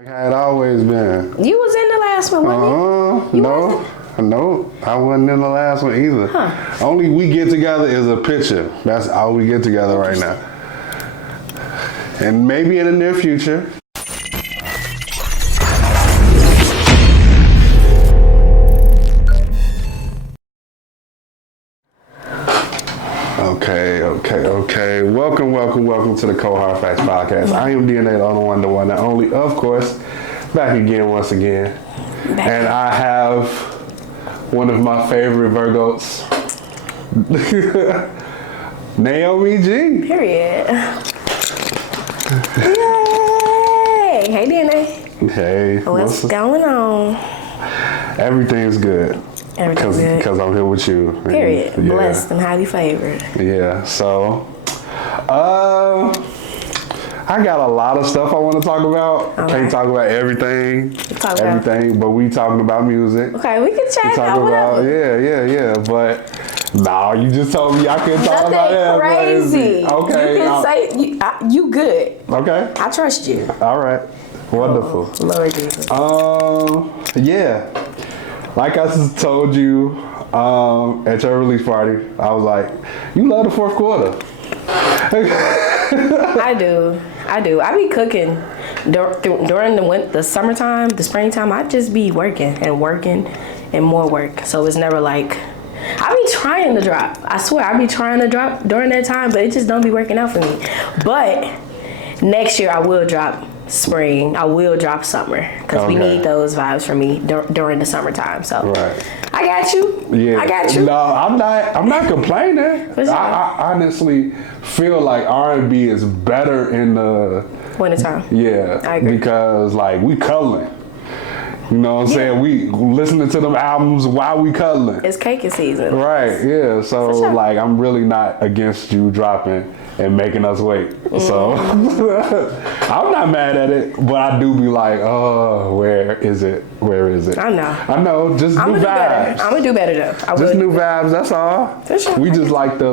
Like how it always been. You was in the last one, wasn't you? No, I wasn't in the last one either. Huh. Only we get together is a picture. That's all we get together right now. And maybe in the near future. Okay. Welcome to the Cold Hard Facts Podcast. I am DNA, the one, the only, of course, back again once again. And I have one of my favorite Virgos, Naomi G. Period. Yay! Hey, DNA. Hey. What's going on? Everything's good. Everything's good. Because I'm here with you. Period. And, blessed and highly favored. Yeah, so, I got a lot of stuff I want to talk about. Okay. Can't talk about everything, but we talking about music. Okay, we can chat about Yeah. But no, you just told me I couldn't talk about that. Crazy. Okay. You can say you good. Okay. I trust you. All right. Wonderful. Oh, Lord Jesus. Yeah. Like I just told you at your release party, I was like, you love the fourth quarter. I do. I be cooking during the summertime, the springtime. I just be working and more work. So it's never like, I be trying to drop. I swear, I be trying to drop during that time, but it just don't be working out for me. But next year I will drop spring. I will drop summer because we need those vibes for me during the summertime. So I got you. Yeah, I got you. No, I'm not complaining. For sure. I honestly feel like R&B is better in the wintertime. Yeah, I agree. Because like we cuddling. You know what I'm saying? We listening to them albums while we cuddling. It's caking season. Right, yeah. So sure. like I'm really not against you dropping and making us wait. So I'm not mad at it, but I do be like, oh, where is it? I know, just new vibes. I'm gonna do better though. Just new vibes, that's all. For sure. We just like the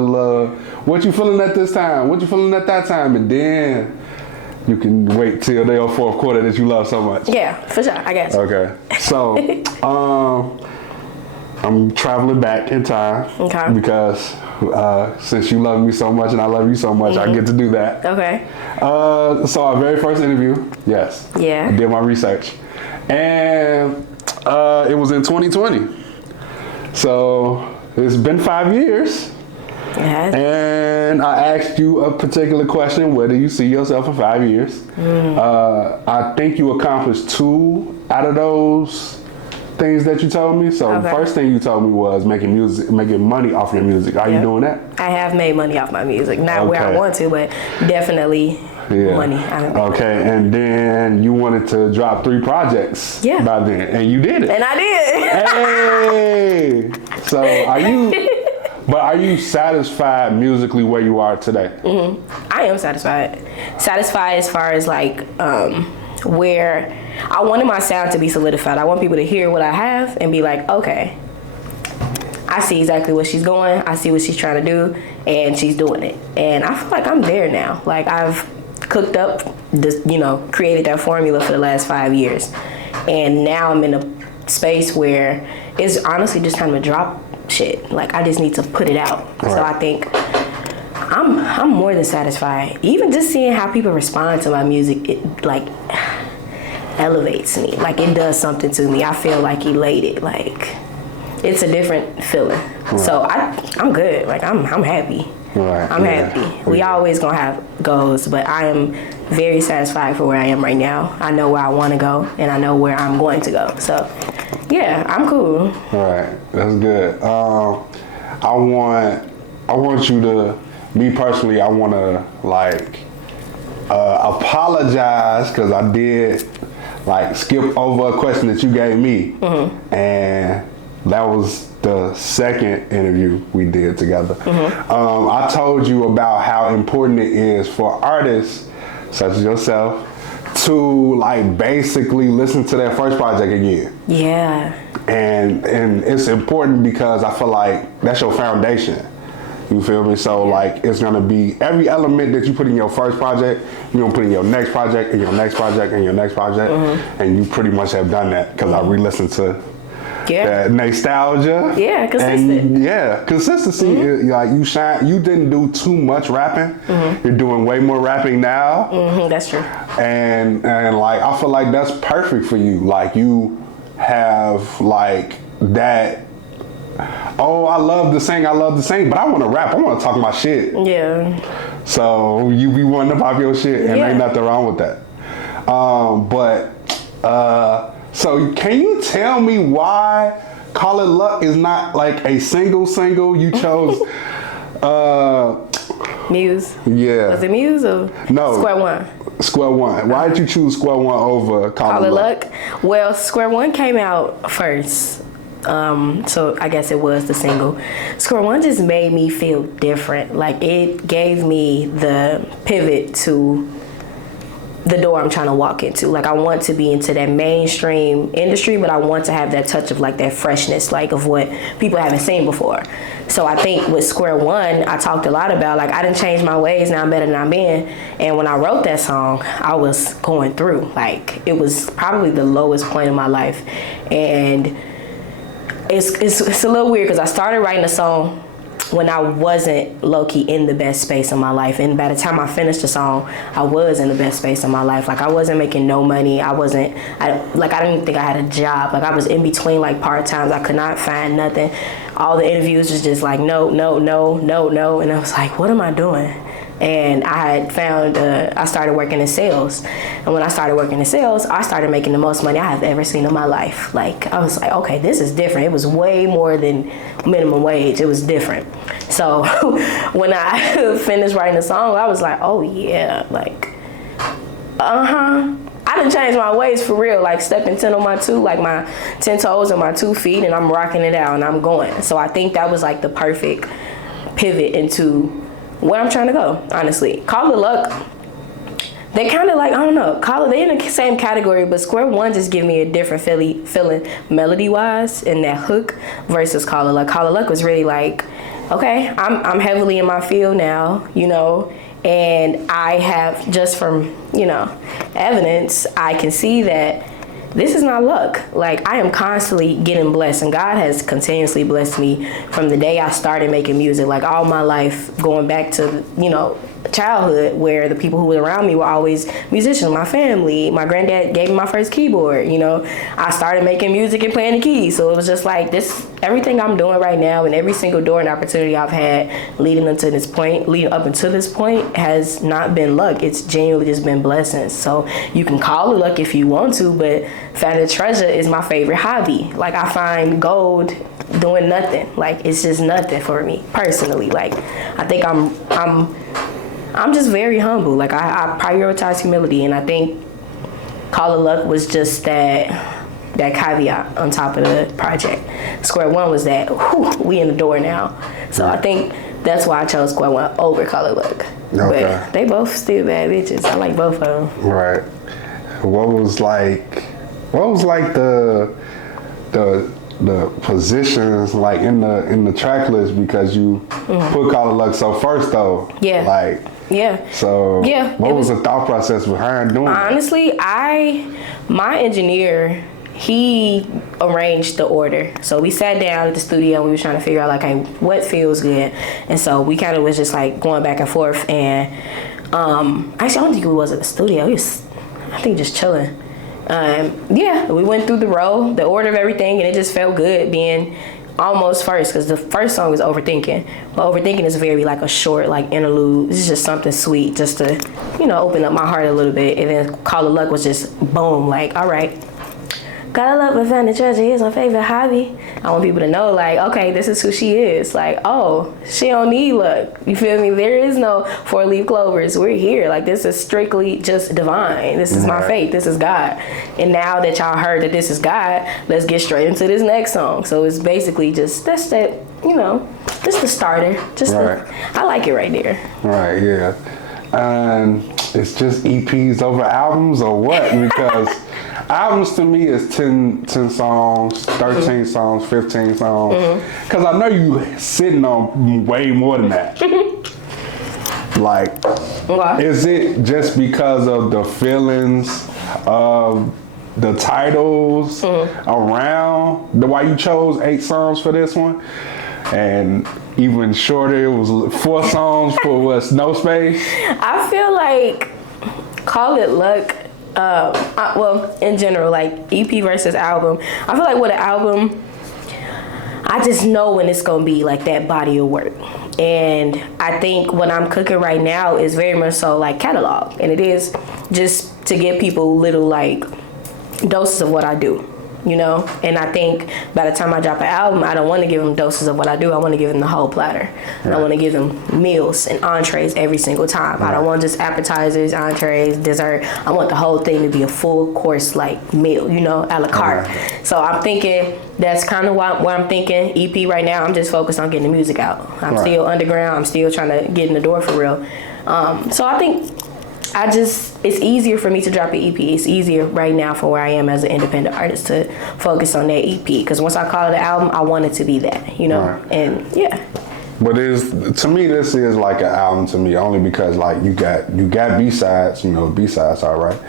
what you feeling at this time? What you feeling at that time? And then you can wait till the fourth quarter that you love so much. Yeah, for sure. I got you. Okay. So, I'm traveling back in time. Okay. Because since you love me so much and I love you so much, I get to do that. Okay. So our very first interview, yes. Yeah. I did my research. And it was in 2020. So it's been 5 years. Yeah. And I asked you a particular question, where do you see yourself in 5 years? I think you accomplished 2 out of those things that you told me. So the first thing you told me was making money off your music. Are you doing that? I have made money off my music. Not where I want to, but definitely money. Okay, and then you wanted to drop 3 projects by then, and you did it. And I Hey! did. So are you satisfied musically where you are today? I am satisfied. Satisfied as far as like where I wanted my sound to be solidified. I want people to hear what I have and be like, okay, I see exactly what she's going. I see what she's trying to do, and she's doing it. And I feel like I'm there now. Like I've cooked up this, created that formula for the last 5 years. And now I'm in a space where it's honestly just time to drop shit. Like I just need to put it out. Right. So I think I'm more than satisfied. Even just seeing how people respond to my music, it like elevates me. Like it does something to me. I feel like elated. Like it's a different feeling. Right. So I'm good. Like I'm happy. Right. I'm happy. We always gonna have goals, but I am very satisfied for where I am right now. I know where I want to go, and I know where I'm going to go. So yeah, I'm cool. All right, that's good. I want you to, me personally, I want to like apologize because I did like skip over a question that you gave me, and that was the second interview we did together. I told you about how important it is for artists such as yourself to like basically listen to their first project again. Yeah. And it's important because I feel like that's your foundation. You feel me? So like it's gonna be every element that you put in your first project, you're gonna put in your next project and your next project and your next project, and you pretty much have done that because I re-listened to that nostalgia. Yeah, consistent. And consistency. Like you shine. You didn't do too much rapping. You're doing way more rapping now. That's true. And like I feel like that's perfect for you. Like you have like that. Oh, I love to sing, but I want to rap. I want to talk my shit. Yeah. So you be wanting to pop your shit, and ain't nothing wrong with that. So can you tell me why Call It Luck is not like a single you chose? Muse. Yeah. Was it Muse or no? Square One. Square One. Why did you choose Square One over Call It Luck? Well, Square One came out first. So I guess it was the single. Square One just made me feel different. Like it gave me the pivot to the door I'm trying to walk into. Like I want to be into that mainstream industry, but I want to have that touch of like that freshness, like of what people haven't seen before. So I think with Square One, I talked a lot about like I didn't change my ways, now I'm better than I've been. And when I wrote that song, I was going through. Like it was probably the lowest point in my life. And it's a little weird because I started writing a song when I wasn't low-key in the best space of my life. And by the time I finished the song, I was in the best space of my life. Like I wasn't making no money. I didn't even think I had a job. Like I was in between like part-times. I could not find nothing. All the interviews was just like, no. And I was like, what am I doing? And I had found, I started working in sales. And when I started working in sales, I started making the most money I have ever seen in my life. Like, I was like, okay, this is different. It was way more than minimum wage. It was different. So when I finished writing the song, I was like, oh yeah, like, I done changed my ways for real, like stepping 10 on my two, like my 10 toes on my 2 feet, and I'm rocking it out and I'm going. So I think that was like the perfect pivot into where I'm trying to go, honestly. Call It Luck, they kind of like, I don't know, they in the same category, but Square One just give me a different feeling melody-wise in that hook versus Call It Luck. Call It Luck was really like, okay, I'm heavily in my field now, you know, and I have, just from, you know, evidence, I can see that this is not luck. Like I am constantly getting blessed, and God has continuously blessed me from the day I started making music, like all my life, going back to, you know, childhood, where the people who were around me were always musicians. My family, my granddad gave me my first keyboard, you know. I started making music and playing the keys, so it was just like this, everything I'm doing right now and every single door and opportunity I've had leading up until this point has not been luck. It's genuinely just been blessings. So you can call it luck if you want to, but finding treasure is my favorite hobby. Like I find gold doing nothing. Like it's just nothing for me personally. Like I think I'm just very humble. Like I prioritize humility, and I think Call It Luck was just that caveat on top of the project. Square One was that, we in the door now. So I think that's why I chose Square One over Call It Luck. Okay. But they both still bad bitches. I like both of them. Right. What was like the positions like in the track list, because you put Call It Luck so first though? Yeah. Like. Yeah. So what was the thought process behind doing that? Honestly, my engineer, he arranged the order. So we sat down at the studio and we were trying to figure out like, hey, what feels good? And so we kind of was just like going back and forth, and actually I don't think we was at the studio. We was, I think, just chilling. We went through the order of everything, and it just felt good being almost first, because the first song is Overthinking. But Overthinking is very like a short like interlude. It's just something sweet just to, you know, open up my heart a little bit. And then Call It Luck was just boom, like, all right, gotta love with finding treasure is my favorite hobby. I want people to know, like, okay, this is who she is. Like, oh, she don't need luck. You feel me? There is no 4-leaf clovers. We're here. Like, this is strictly just divine. This is my faith. This is God. And now that y'all heard that this is God, let's get straight into this next song. So it's basically just, that's that, you know, just the starter. Just I like it right there. Right, yeah. It's just EPs over albums or what? Because albums to me is 10 songs, 13 songs, 15 songs. Because I know you sitting on way more than that. Like, is it just because of the feelings of the titles around why you chose 8 songs for this one? And even shorter, it was 4 songs for what's No Space? I feel like, call it luck. Well, in general, like EP versus album. I feel like with an album, I just know when it's gonna be like that body of work. And I think what I'm cooking right now is very much so like catalog. And it is just to give people little like doses of what I do, you know? And I think by the time I drop an album, I don't want to give them doses of what I do. I want to give them the whole platter. And I want to give them meals and entrees every single time. I don't want just appetizers, entrees, dessert. I want the whole thing to be a full course like meal, you know, a la carte. So I'm thinking that's kind of what I'm thinking. EP right now, I'm just focused on getting the music out. I'm still underground. I'm still trying to get in the door for real. So I think it's easier for me to drop an EP. It's easier right now for where I am as an independent artist to focus on that EP. Because once I call it an album, I want it to be that, you know? And yeah. But to me, this is like an album to me, only because like you got B-sides, you know, B-sides are right.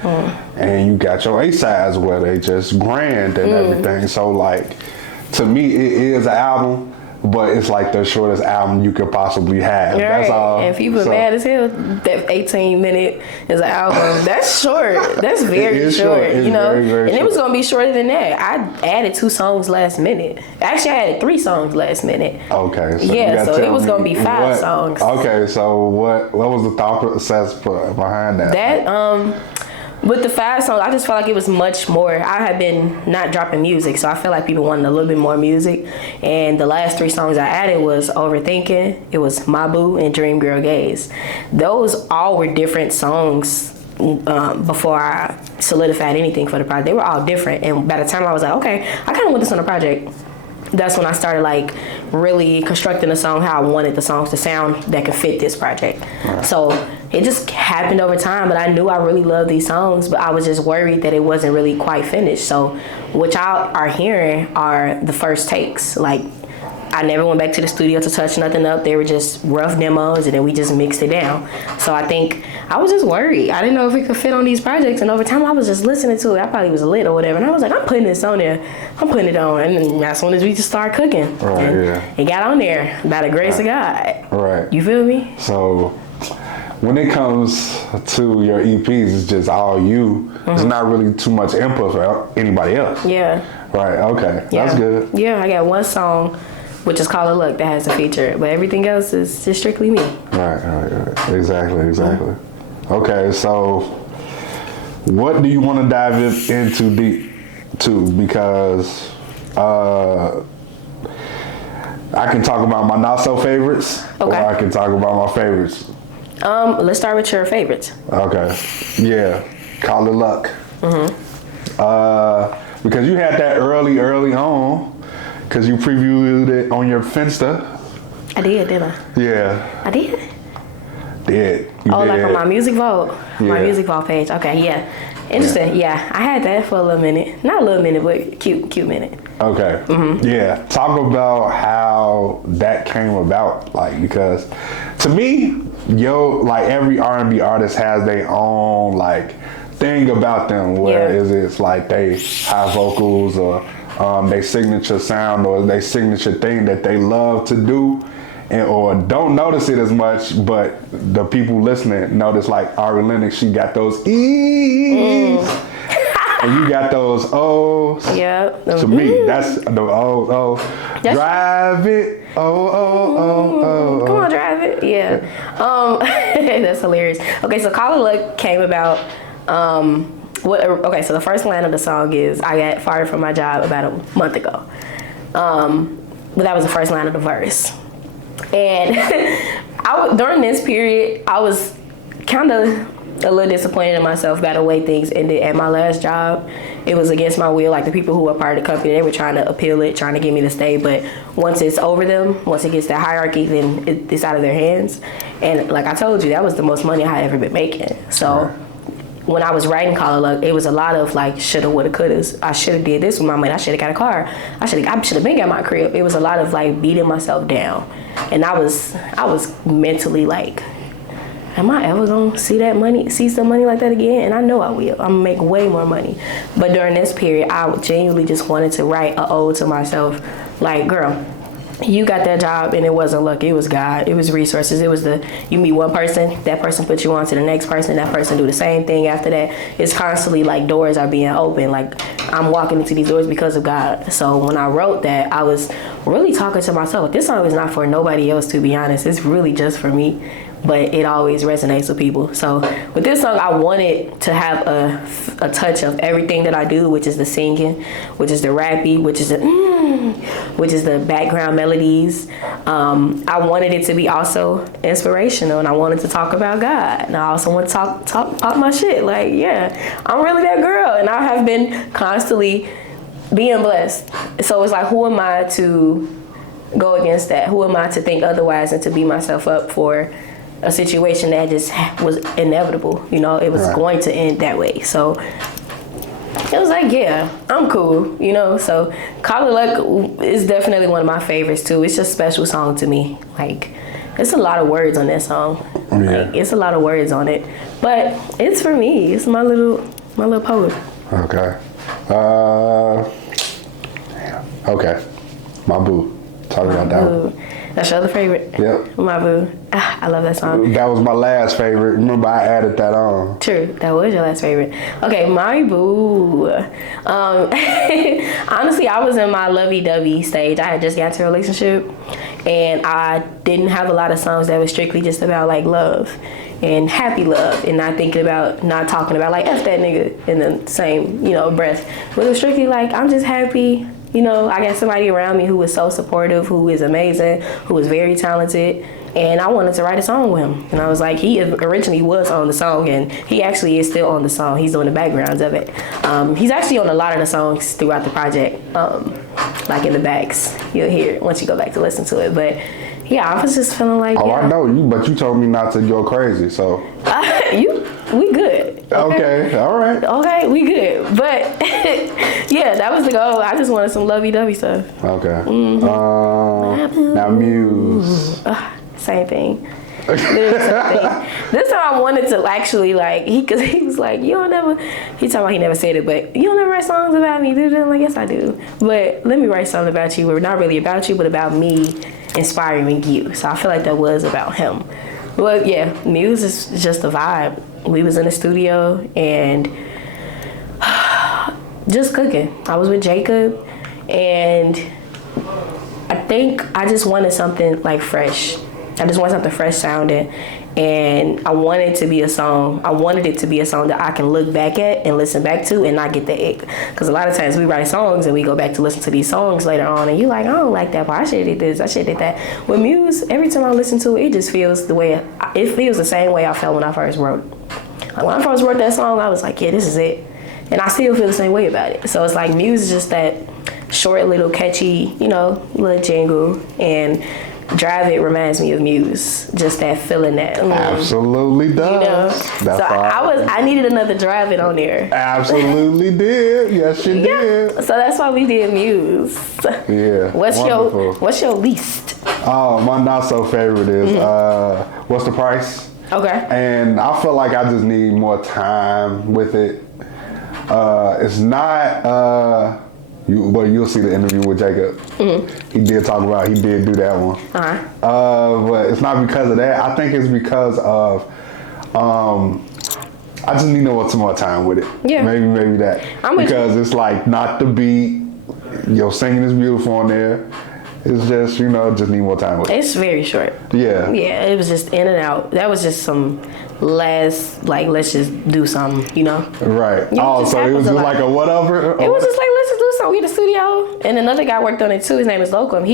And you got your A-sides where they just grand and everything. So like, to me, it is an album. But it's like the shortest album you could possibly have. Right. That's all. And people are mad as hell. That 18-minute is an album. That's short. That's very short. You know, very, very short. It was gonna be shorter than that. I added 2 songs last minute. Actually, I added 3 songs last minute. Okay. So yeah. So it was gonna be 5 songs. Okay. So what was the thought process behind that? With the 5 songs, I just felt like it was much more. I had been not dropping music, so I felt like people wanted a little bit more music. And the last 3 songs I added was Overthinking, it was My Boo, and Dream Girl Gaze. Those all were different songs before I solidified anything for the project. They were all different. And by the time I was like, okay, I kind of want this on a project, that's when I started like really constructing the song how I wanted the songs to sound that could fit this project. So it just happened over time, but I knew I really loved these songs, but I was just worried that it wasn't really quite finished. So what y'all are hearing are the first takes. Like, I never went back to the studio to touch nothing up. They were just rough demos, and then we just mixed it down. So I think I was just worried. I didn't know if it could fit on these projects, and over time I was just listening to it. I probably was lit or whatever, and I was like, I'm putting this on there. I'm putting it on, and then as soon as we just started cooking, it got on there by the grace of God. Right. You feel me? So when it comes to your EPs, it's just all you. There's not really too much input for anybody else. Yeah. Right. Okay. That's good. Yeah, I got 1 song, which is Call It Luck, that has a feature, but everything else is just strictly me. Right. Exactly. Okay, so what do you want to dive into deep to? Because I can talk about my not so favorites, or I can talk about my favorites. Let's start with your favorites. Okay. Yeah. Call It Luck. Because you had that early on, because you previewed it on your Finsta. I did, didn't I? Yeah. I did? Did. Like on my Music Vault? My Music Vault page. Okay, yeah. Interesting. Yeah, I had that for a little minute. Not a little minute, but cute minute. Okay. Yeah. Talk about how that came about. Like, because to me, like every R&B artist has their own like thing about them. Whereas it's like they high vocals or their signature sound or their signature thing that they love to do. Or don't notice it as much, but the people listening notice, like Ari Lennox, she got those E's, and you got those O's. Yeah. To me, that's the O. Drive it, oh. Come on, drive it. Yeah. That's hilarious. Okay, so Call It Luck came about. So the first line of the song is, I got fired from my job about a month ago. But that was the first line of the verse. And during this period, I was kind of a little disappointed in myself about the way things ended at my last job. It was against my will. Like, the people who were part of the company, they were trying to appeal it, trying to get me to stay. But once it's over them, once it gets that hierarchy, then it's out of their hands. And like I told you, that was the most money I had ever been making. So when I was writing Call of Luck, it was a lot of like shoulda, woulda, couldas. I should have did this with my money. I should have got a car. I should have been at my crib. It was a lot of like beating myself down, and I was mentally like, am I ever gonna see some money like that again? And I know I will. I'm gonna make way more money. But during this period, I genuinely just wanted to write an ode to myself. Like, girl, you got that job and it wasn't luck. It was God. It was resources. It was you meet one person, that person puts you on to the next person, that person do the same thing after that. It's constantly like doors are being opened. Like, I'm walking into these doors because of God. So when I wrote that, I was really talking to myself. This song is not for nobody else, to be honest. It's really just for me. But it always resonates with people. So with this song, I wanted to have a touch of everything that I do, which is the singing, which is the rapping, which is the background melodies. I wanted it to be also inspirational, and I wanted to talk about God. And I also want to talk my shit. Like, yeah, I'm really that girl, and I have been constantly being blessed. So it's like, who am I to go against that? Who am I to think otherwise and to beat myself up for a situation that just was inevitable? You know, it was going to end that way. So it was like, yeah, I'm cool, you know. So Call of Luck is definitely one of my favorites too. It's just a special song to me. Like, it's a lot of words on that song. Yeah. Like, it's a lot of words on it, but it's for me. It's my little poem. Okay. Okay. My boo. Talk about that one. That's your other favorite? Yep. My boo. I love that song. That was my last favorite. Remember, I added that on. True. That was your last favorite. Okay, my boo. Honestly, I was in my lovey-dovey stage. I had just got into a relationship, and I didn't have a lot of songs that was strictly just about like love and happy love, and not talking about like F that nigga in the same, you know, breath. But it was strictly like, I'm just happy. You know, I got somebody around me who was so supportive, who is amazing, who is very talented, and I wanted to write a song with him. And I was like, he originally was on the song, and he actually is still on the song. He's doing the backgrounds of it. He's actually on a lot of the songs throughout the project, like in the backs. You'll hear it once you go back to listen to it. But yeah, I was just feeling like, I know you, but you told me not to go crazy, so. We good. Okay, all right. Okay, we good. But yeah, that was the goal. I just wanted some lovey-dovey stuff. Okay. Now Muse. Same thing. Literally same thing. This time I wanted to actually like, cause he was like, he talking about he never said it, but you don't ever write songs about me, dude. I'm like, yes I do. But let me write something about you, but not really about you, but about me inspiring you. So I feel like that was about him. But yeah, Muse is just a vibe. We was in the studio and just cooking. I was with Jacob, and I think I just wanted something like fresh. I just wanted something fresh sounding, and I wanted it to be a song. I wanted it to be a song that I can look back at and listen back to and not get the ick. Because a lot of times we write songs and we go back to listen to these songs later on, and you're like, I don't like that part. I should have did this. I should have did that. With Muse, every time I listen to it, it just feels it feels the same way I felt when I first wrote it. Like when I first wrote that song, I was like, yeah, this is it. And I still feel the same way about it. So it's like Muse is just that short, little catchy, you know, little jingle. And Drive It reminds me of Muse. Just that feeling that. Absolutely does. You know? I needed another Drive It on there. Absolutely did. Yes, you did. So that's why we did Muse. Yeah. What's your least? Oh, my not so favorite is What's the Price? Okay. And I feel like I just need more time with it. It's not you'll see the interview with Jacob. Mm-hmm. He did do that one. But it's not because of that. I think it's because of I just need some more time with it. Yeah. Maybe that. Because it's like not the beat. Your singing is beautiful on there. It's just, just need more time with it. It's very short. Yeah. Yeah, it was just in and out. That was just some last, like, let's just do something, Right. So it was just like a whatever? It was just like, let's just do something. We in the studio. And another guy worked on it too. His name is Locum.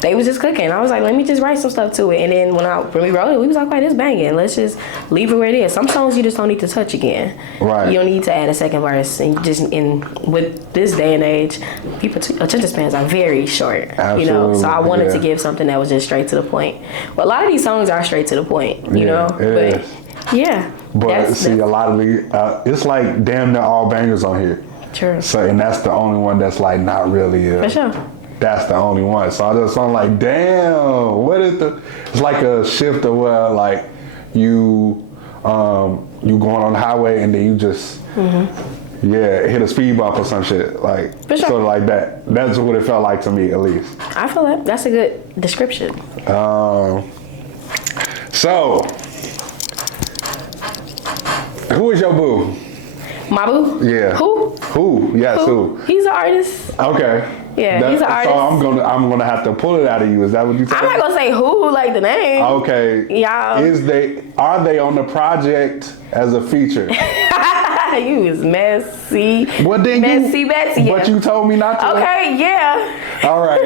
They was just cooking. I was like, let me just write some stuff to it. And then when we wrote it, we was like, okay, this banging. Let's just leave it where it is. Some songs you just don't need to touch again. Right. You don't need to add a second verse. And with this day and age, attention spans are very short. Absolutely. So I wanted to give something that was just straight to the point. Well, a lot of these songs are straight to the point, It is. Yeah. But see, a lot of the it's like damn near all bangers on here. True. So and that's the only one that's like not really. For sure. That's the only one. So I just I'm like, damn, what is the? It's like a shift of where like you going on the highway and then you just hit a speed bump or some shit like sure. Sort of like that. That's what it felt like to me at least. I feel that. That's a good description. So who is your boo? My boo? Yeah. Who? Yes, who? He's an artist. Okay. Yeah, he's an artist. So I'm gonna have to pull it out of you. Is that what you said? I'm not gonna say who, like the name. Okay. Y'all. Are they on the project as a feature? You is messy. Well, then messy Betsy. Yeah. But you told me not to. Okay, yeah. All right,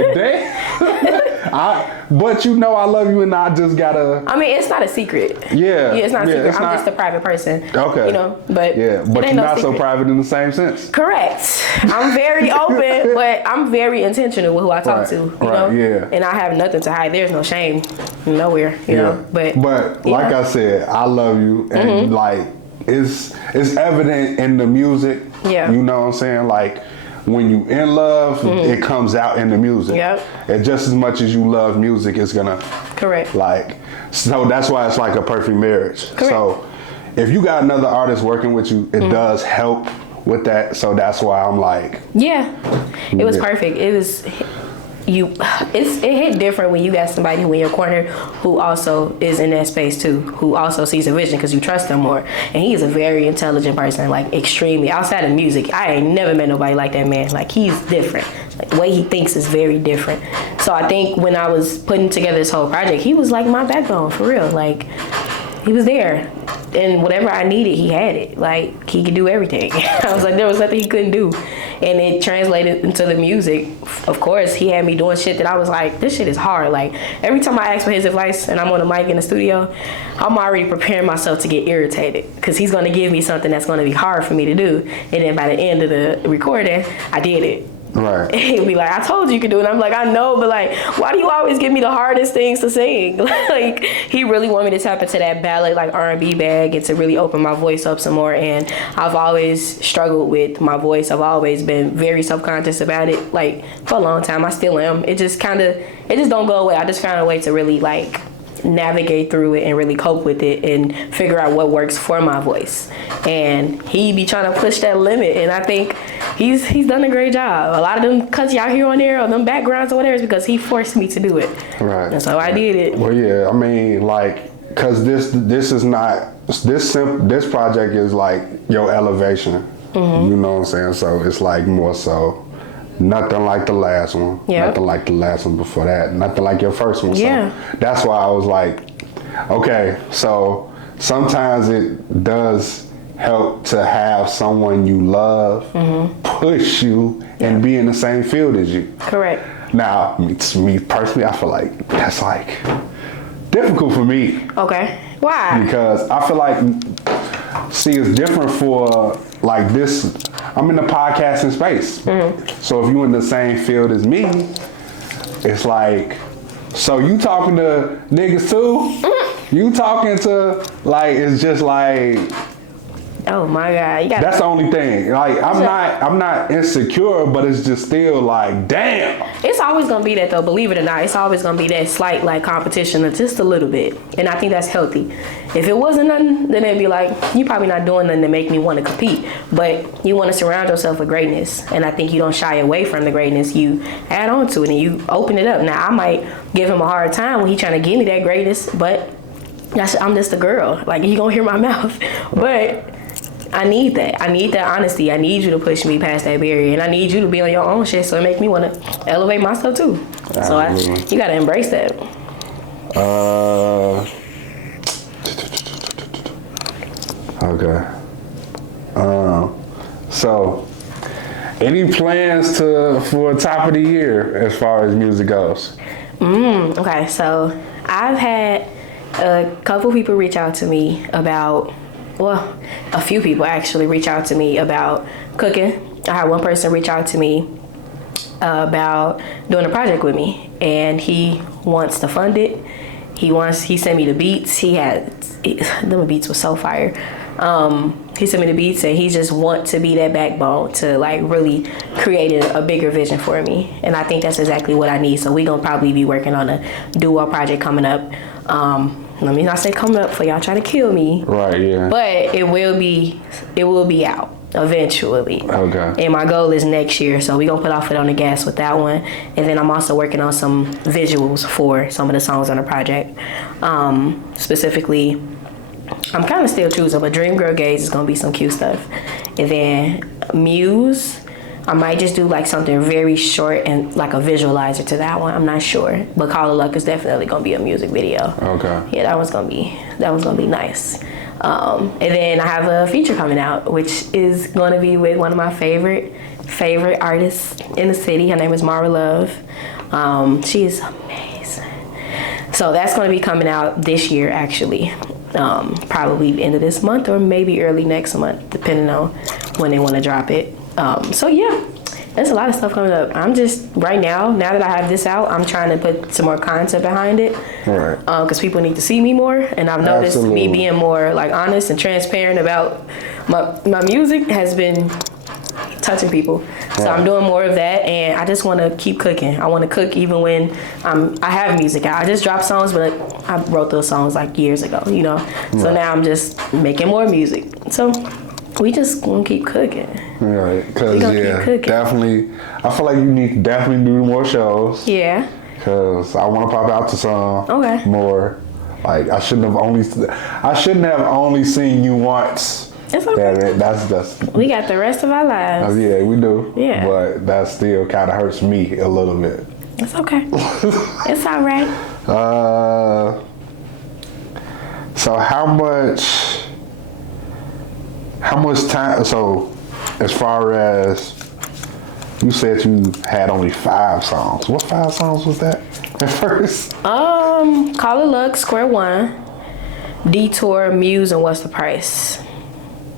but you know I love you, and I just gotta. I mean, it's not a secret. Yeah. It's not a secret. I'm just a private person. Okay. You know, but yeah, but you're not so private in the same sense. Correct. I'm very open, but I'm very intentional with who I talk to. You know. Yeah. And I have nothing to hide. There's no shame nowhere. You know. But like I said, I love you, and like it's evident in the music. Yeah. You know what I'm saying? Like when you in love, it comes out in the music. Yep. And just as much as you love music, it's gonna. Correct. Like, so that's why it's like a perfect marriage. Correct. So if you got another artist working with you, it does help with that. So that's why I'm like. Yeah. It was perfect. It was. It hit different when you got somebody who in your corner who also is in that space too, who also sees a vision because you trust him more. And he is a very intelligent person, like extremely. Outside of music, I ain't never met nobody like that man. Like he's different. Like the way he thinks is very different. So I think when I was putting together this whole project, he was like my backbone for real. Like he was there. And whatever I needed, he had it. Like he could do everything. I was like, there was nothing he couldn't do. And it translated into the music. Of course, he had me doing shit that I was like, this shit is hard. Like every time I ask for his advice and I'm on the mic in the studio, I'm already preparing myself to get irritated because he's going to give me something that's going to be hard for me to do. And then by the end of the recording, I did it. Right. He'll be like, I told you could do it. And I'm like, I know, but like, why do you always give me the hardest things to sing? Like, he really wanted me to tap into that ballad, like R&B bag and to really open my voice up some more. And I've always struggled with my voice. I've always been very self-conscious about it. Like, for a long time, I still am. It just don't go away. I just found a way to really like navigate through it and really cope with it and figure out what works for my voice. And he be trying to push that limit, and I think he's done a great job. A lot of them cuts y'all hear on there or them backgrounds or whatever is because he forced me to do it. Right. And so I did it. Well, yeah, I mean, like, cause this is not this project is like your elevation. You know what I'm saying? So it's like more so. Nothing like the last one. Yep. Nothing like the last one before that. Nothing like your first one. Yeah. So that's why I was like, okay, so sometimes it does help to have someone you love push you and be in the same field as you. Correct. Now, me personally, I feel like that's like difficult for me. Okay. Why? Because I feel like, see, it's different for like this. I'm in the podcasting space. So if you in the same field as me, it's like, so you talking to niggas too? You talking to, like, it's just like, oh my God. That's the only thing. Like, I'm not insecure, but it's just still like, damn. It's always gonna be that though, believe it or not. It's always gonna be that slight like competition, just a little bit. And I think that's healthy. If it wasn't nothing, then it'd be like, you probably not doing nothing to make me want to compete. But you want to surround yourself with greatness. And I think you don't shy away from the greatness. You add on to it and you open it up. Now, I might give him a hard time when he's trying to give me that greatness, but I'm just a girl. Like, he gonna hear my mouth. But I need that. I need that honesty. I need you to push me past that barrier. And I need you to be on your own shit so it make me want to elevate myself too. Absolutely. So you got to embrace that. Okay. So, any plans for top of the year as far as music goes? Okay, so I've had a couple people reach out to me about, well, a few people actually reach out to me about cooking. I had one person reach out to me about doing a project with me, and he wants to fund it. He sent me the beats. Them beats were so fire. He sent me the beats, and he just want to be that backbone to like really create a bigger vision for me. And I think that's exactly what I need. So we gonna probably be working on a duo project coming up. Let me not say coming up for y'all trying to kill me. Right, yeah. But it will be out eventually. Okay. And my goal is next year, so we gonna put our foot on the gas with that one. And then I'm also working on some visuals for some of the songs on the project. Specifically, I'm kind of still choosing, but Dream Girl Gaze is gonna be some cute stuff. And then Muse, I might just do like something very short and like a visualizer to that one. I'm not sure, but Call of Luck is definitely gonna be a music video. Okay. Yeah, that one's gonna be nice. And then I have a feature coming out, which is gonna be with one of my favorite artists in the city. Her name is Mara Love. She is amazing. So that's gonna be coming out this year, actually. Probably the end of this month or maybe early next month, depending on when they want to drop it. So yeah, there's a lot of stuff coming up. I'm just right now that I have this out, I'm trying to put some more content behind it. Right. Because people need to see me more, and I've noticed me being more like honest and transparent about my music has been touching people. So I'm doing more of that, and I just want to keep cooking. I want to cook even when I have music out. I just dropped songs, but I wrote those songs like years ago, you know. So now I'm just making more music. So we just gonna keep cooking. Right, because definitely, I feel like you need to definitely do more shows. Yeah. Because I want to pop out to some more. Like I shouldn't have only seen you once. It's okay. That's we got the rest of our lives. Yeah, we do. Yeah. But that still kind of hurts me a little bit. It's okay. It's all right. So how much time? So as far as you said, you had only 5 songs. What 5 songs was that at first? Call of Luck, Square One, Detour, Muse, and What's the Price?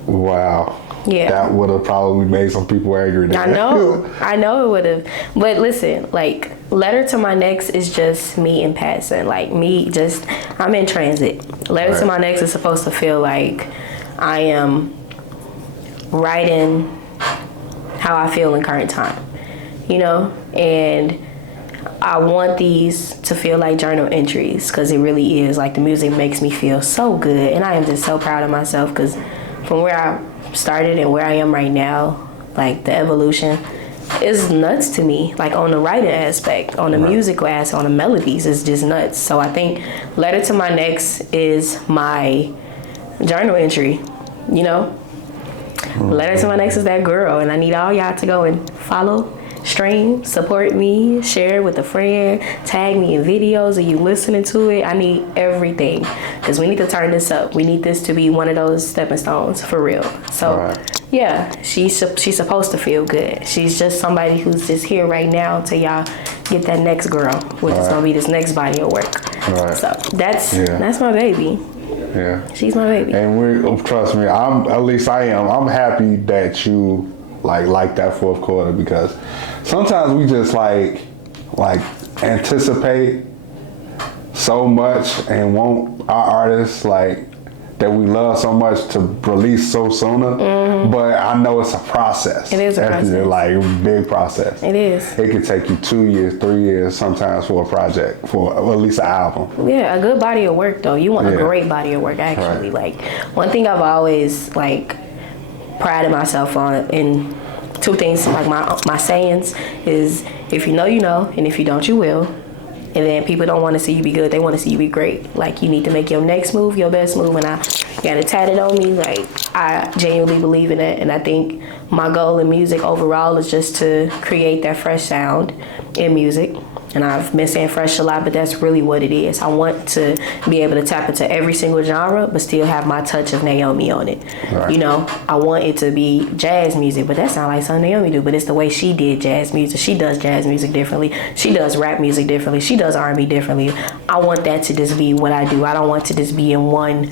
Wow. Yeah. That would have probably made some people angry. I know it would have. But listen, like, Letter to My Next is just me in passing. Like, I'm in transit. Letter to My Next is supposed to feel like I am writing how I feel in current time, you know? And I want these to feel like journal entries, because it really is. Like, the music makes me feel so good. And I am just so proud of myself, because from where I started and where I am right now, like, the evolution is nuts to me. Like, on the writing aspect, on the musical aspect, on the melodies, it's just nuts. So I think Letter to My Next is my journal entry, you know? Letter to My Next is that girl, and I need all y'all to go and follow, stream, support me, share with a friend, tag me in videos of you listening to it. I need everything, because we need to turn this up. We need this to be one of those stepping stones for real. So yeah, she's supposed to feel good. She's just somebody who's just here right now till y'all get that next girl, which is gonna be this next body of work. So that's my baby. Yeah, she's my baby. And trust me, I'm happy that you like that fourth quarter, because sometimes we just like anticipate so much and want our artists that we love so much to release so sooner. But I know it's a process. It is a process. Like, big process. It is. It could take you 2 years, 3 years sometimes for a project, for at least an album. Yeah, a good body of work though. You want a great body of work, actually. Like, one thing I've always prided myself on, in 2 things, like my sayings is, if you know, you know, and if you don't, you will. And then people don't want to see you be good, they want to see you be great. Like, you need to make your next move your best move, and I got it tatted on me. Like, I genuinely believe in it, and I think my goal in music overall is just to create that fresh sound in music. And I've been saying fresh a lot, but that's really what it is. I want to be able to tap into every single genre, but still have my touch of Naomi on it. You know, I want it to be jazz music, but that's not like something Naomi do, but it's the way she did jazz music. She does jazz music differently. She does rap music differently. She does R&B differently. I want that to just be what I do. I don't want to just be in one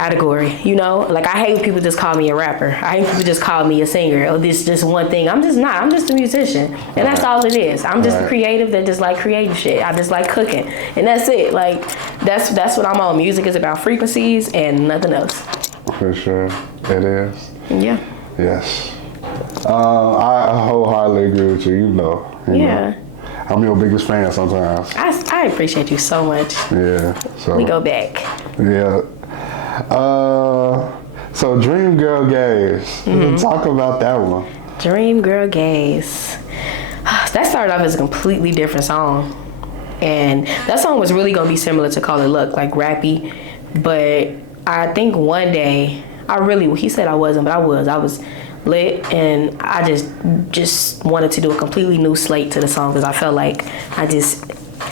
category, you know? Like, I hate when people just call me a rapper. I hate people just call me a singer, or this just one thing. I'm just not. I'm just a musician. And that's all it is. I'm just a creative that just like creating shit. I just like cooking. And that's it. Like, that's what I'm on. Music is about frequencies and nothing else. For sure. It is. Yeah. Yes. I wholeheartedly agree with you, you know. I'm your biggest fan sometimes. I appreciate you so much. Yeah. So we go back. Yeah. So Dream Girl Gaze. Talk about that one. Dream Girl Gaze. That started off as a completely different song. And that song was really gonna be similar to Call It Luck, like rappy. But I think one day, he said I wasn't, but I was lit, and I just wanted to do a completely new slate to the song, because I felt like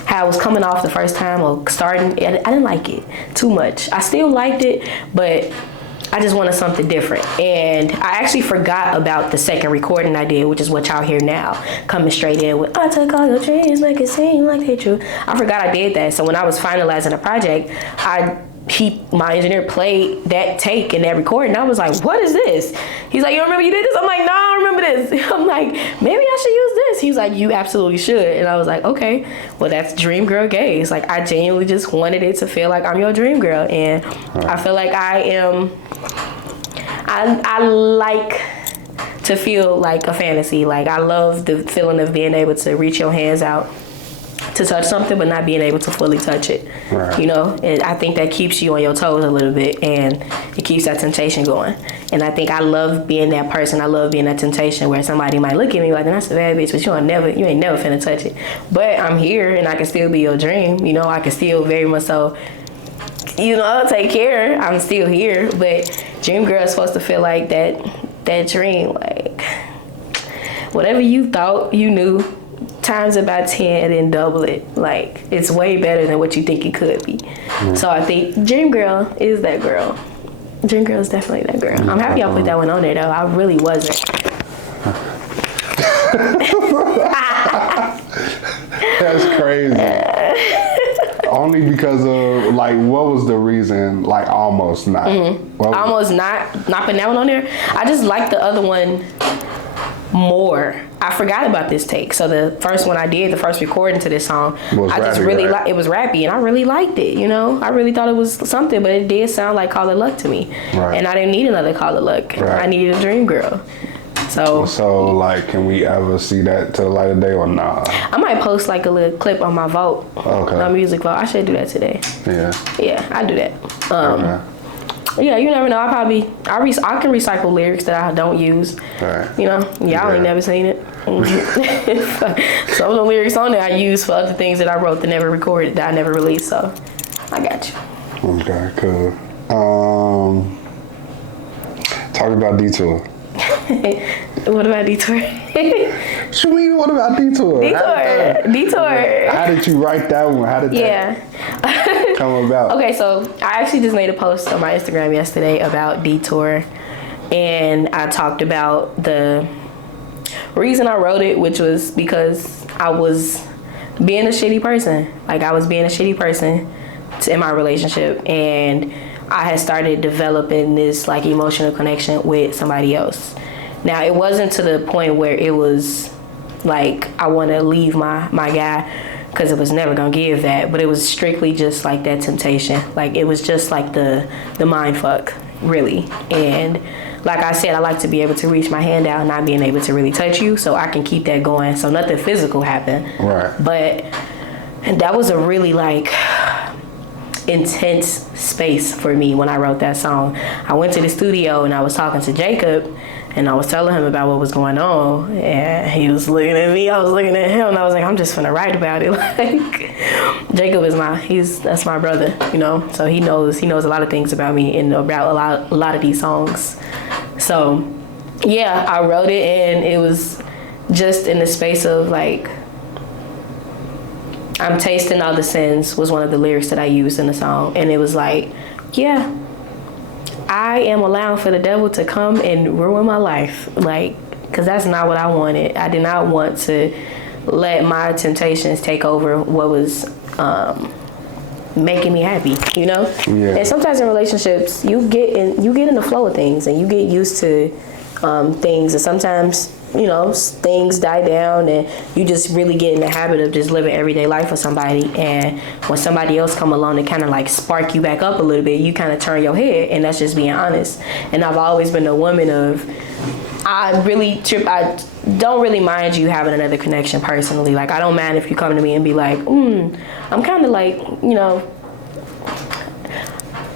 how it was coming off the first time or starting, I didn't like it too much. I still liked it, but I just wanted something different. And I actually forgot about the second recording I did, which is what y'all hear now, coming straight in with, I took all your dreams, make it seem like they true. I forgot I did that. So when I was finalizing the project, my engineer played that take in that recording. I was like, what is this? He's like, you remember you did this? I'm like, no, I don't remember this. I'm like, maybe I should use this. He's like, you absolutely should. And I was like, okay, well, that's Dream Girl Gaze. Like, I genuinely just wanted it to feel like I'm your dream girl. And I feel like I like to feel like a fantasy. Like, I love the feeling of being able to reach your hands out to touch something, but not being able to fully touch it. You know, and I think that keeps you on your toes a little bit, and it keeps that temptation going. And I think I love being that person. I love being that temptation where somebody might look at me like, that's a bad bitch, but you ain't never finna touch it. But I'm here, and I can still be your dream. You know, I can still very much so, you know, take care. I'm still here, but Dream Girl is supposed to feel like that dream, like whatever you thought you knew, times it by 10 and then double it. Like, it's way better than what you think it could be. So I think Dream Girl is that girl. Dream Girl is definitely that girl. I'm happy I put that one on there, though. I really wasn't. That's crazy. Only because of, like, what was the reason, like, almost not? Almost not putting that one on there. I just like the other one more. I forgot about this take. So the first one I did, the first recording to this song, I just really it was rappy, and I really liked it, you know. I really thought it was something, but it did sound like Call It Luck to me. And I didn't need another Call It Luck. I needed a Dream Girl. So like, can we ever see that to the light of day or nah? I might post like a little clip on my vote. My music vote. I should do that today. Yeah, I do that. Yeah, you never know. I can recycle lyrics that I don't use. You know, y'all ain't never seen it. Some of the lyrics on there I use for other things that I wrote that never recorded, that I never released. So I got you. Okay, cool. Talk about Detour. What about Detour? What about Detour? Detour. How did you write that one? How did that come about? Okay, so I actually just made a post on my Instagram yesterday about Detour, and I talked about the reason I wrote it, which was because I was being a shitty person. Like, I was being a shitty person in my relationship, and I had started developing this like emotional connection with somebody else. Now, it wasn't to the point where it was like I want to leave my guy, because it was never gonna give that, but it was strictly just like that temptation. Like, it was just like the mind fuck, really. And like I said, I like to be able to reach my hand out and not being able to really touch you, so I can keep that going, so nothing physical happened. But that was a really like intense space for me when I wrote that song. I went to the studio and I was talking to Jacob, and I was telling him about what was going on, and he was looking at me, I was looking at him, and I was like, I'm just gonna write about it. Like, Jacob is that's my brother, you know, so he knows a lot of things about me and about a lot of these songs. So yeah, I wrote it, and it was just in the space of like, I'm tasting all the sins was one of the lyrics that I used in the song. And it was like, yeah, I am allowing for the devil to come and ruin my life. Like, because that's not what I wanted. I did not want to let my temptations take over what was making me happy, you know? Yeah. And sometimes in relationships, you get in the flow of things and you get used to things, and sometimes, you know, things die down and you just really get in the habit of just living everyday life with somebody, and when somebody else come along and kind of like spark you back up a little bit, you kind of turn your head, and that's just being honest. And I've always been a woman of, I don't really mind you having another connection personally. Like, I don't mind if you come to me and be like, I'm kind of like, you know,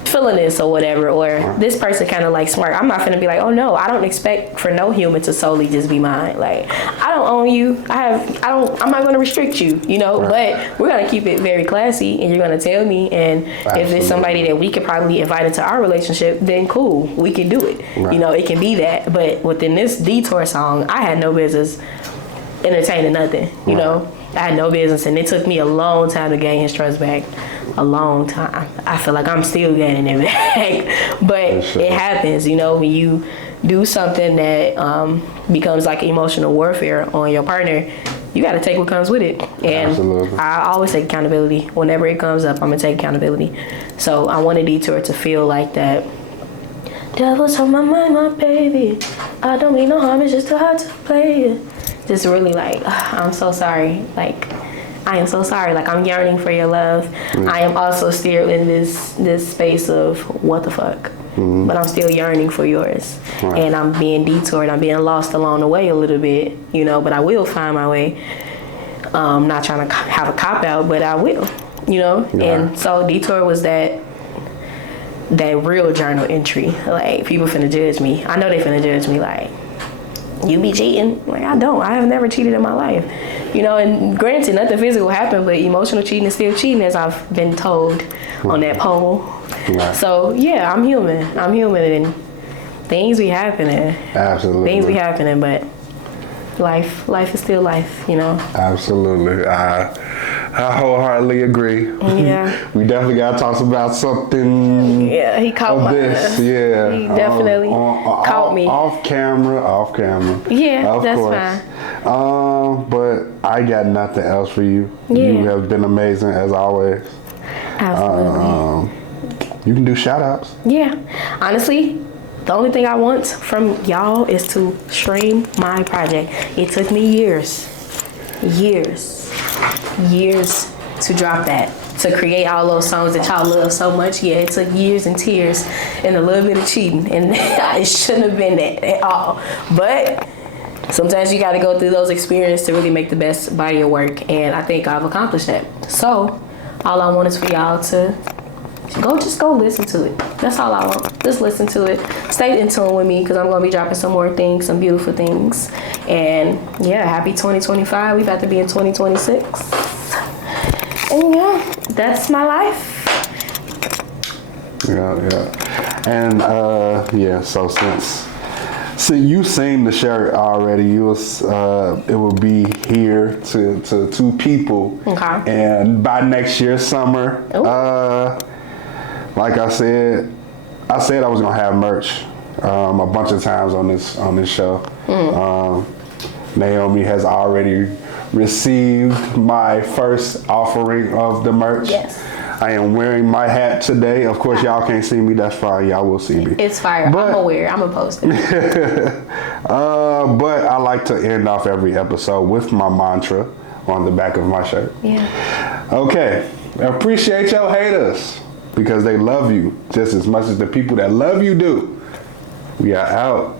feeling this or whatever, or this person kind of like smart. I'm not finna be like, oh no, I don't expect for no human to solely just be mine. Like, I don't own you. I'm not gonna restrict you, you know, but we're gonna keep it very classy, and you're gonna tell me, and if it's somebody that we could probably invite into our relationship, then cool, we can do it. You know, it can be that. But within this Detour song, I had no business entertaining nothing, you know. I had no business, and it took me a long time to gain his trust back. A long time. I feel like I'm still getting it back, but it happens, you know, when you do something that becomes like emotional warfare on your partner, you got to take what comes with it. And I always take accountability. Whenever it comes up, I'm gonna take accountability. So I wanted Detour to feel like that. Devil's on my mind, my baby. I don't mean no harm, it's just too hard to play. Just really like, I'm so sorry. Like, I am so sorry. Like, I'm yearning for your love. I am also still in this space of what the fuck. But I'm still yearning for yours. And I'm being detoured. I'm being lost along the way a little bit, you know, but I will find my way. Not trying to have a cop out, but I will, you know. And so Detour was that real journal entry. Like, people finna judge me. I know they finna judge me, like, you be cheating? Like, I don't. I have never cheated in my life. You know, and granted, nothing physical happened, but emotional cheating is still cheating, as I've been told on that poll. So, yeah, I'm human. And things be happening. Absolutely. Things be happening, but life is still life, you know? Absolutely. I wholeheartedly agree. Yeah. We definitely got to talk about something. Yeah, he caught my this. Yeah. He definitely caught me. Off camera. Yeah, of that's course. Fine. But I got nothing else for you. Yeah. You have been amazing as always. Absolutely. You can do shout outs. Yeah. Honestly, the only thing I want from y'all is to stream my project. It took me years to drop that, to create all those songs that y'all love so much. Yeah, it took years and tears and a little bit of cheating, and it shouldn't have been that at all. But sometimes you got to go through those experiences to really make the best body of work, and I think I've accomplished that. So all I want is for y'all to go listen to it. That's all I want. Just listen to it. Stay in tune with me, because I'm going to be dropping some more things, some beautiful things. And yeah, happy 2025. We about to be in 2026. And yeah, that's my life. Yeah. And so since you seen the shirt already, it will be here to 2 people. Okay. And by next year summer, like I said I was gonna have merch a bunch of times on this show. Naomi has already received my first offering of the merch. Yes. I am wearing my hat today. Of course, y'all can't see me. That's fine. Y'all will see me. It's fire. I'm aware. I'm gonna post it. But I like to end off every episode with my mantra on the back of my shirt. Yeah. Okay. Appreciate your haters, because they love you just as much as the people that love you do. We are out.